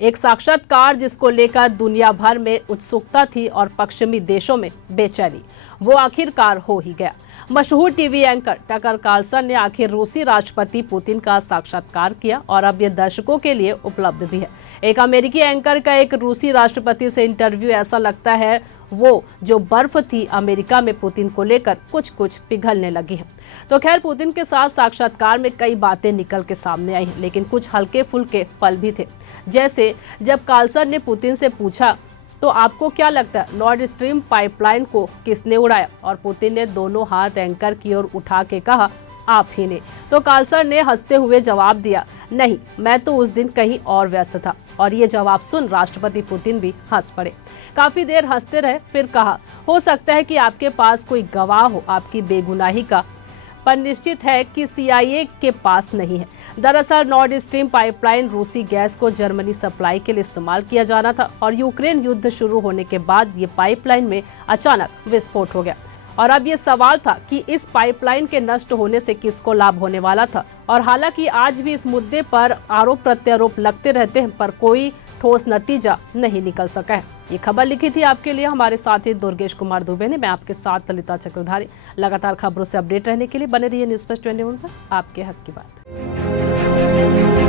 एक साक्षात्कार जिसको लेकर दुनिया भर में उत्सुकता थी और पश्चिमी देशों में बेचैनी, वो आखिरकार हो ही गया। मशहूर टीवी एंकर टकर कार्लसन ने आखिर रूसी राष्ट्रपति पुतिन का साक्षात्कार किया और अब ये दर्शकों के लिए उपलब्ध भी है। एक अमेरिकी एंकर का एक रूसी राष्ट्रपति से इंटरव्यू, ऐसा लगता है वो जो बर्फ थी अमेरिका में पुतिन को लेकर कुछ कुछ पिघलने लगी है। तो खैर, पुतिन के साथ साक्षात्कार में कई बातें निकल के सामने आई, लेकिन कुछ हल्के फुल्के पल भी थे। जैसे जब कार्लसन ने पुतिन से पूछा, तो आपको क्या लगता है नॉर्ड स्ट्रीम पाइपलाइन को किसने उड़ाया? और पुतिन ने दोनों हाथ एंकर की ओर उठा के कहा, आप ही ने। तो कार्लसन ने हंसते हुए जवाब दिया, नहीं, मैं तो उस दिन कहीं और व्यस्त था। और ये जवाब सुन राष्ट्रपति पुतिन भी हंस पड़े। काफी देर हंसते रहे, फिर कहा, हो सकता है कि आपके पास कोई गवाह हो आपकी बेगुनाही का, पर निश्चित है कि CIA के पास नहीं है। दरअसल नॉर्ड स्ट्रीम पाइपलाइन रूसी गैस को जर्मनी सप्लाई के लिए इस्तेमाल किया जाना था और यूक्रेन युद्ध शुरू होने के बाद ये पाइपलाइन में अचानक विस्फोट हो गया। और अब ये सवाल था कि इस पाइपलाइन के नष्ट होने से किसको लाभ होने वाला था। और हालांकि आज भी इस मुद्दे पर आरोप प्रत्यारोप लगते रहते हैं, पर कोई ठोस नतीजा नहीं निकल सका है। ये खबर लिखी थी आपके लिए हमारे साथी दुर्गेश कुमार दुबे ने। मैं आपके साथ ललिता चक्रधारी। लगातार खबरों से अपडेट रहने के लिए बने रहिए न्यूज़ फर्स्ट 21 पर, आपके हक की बात।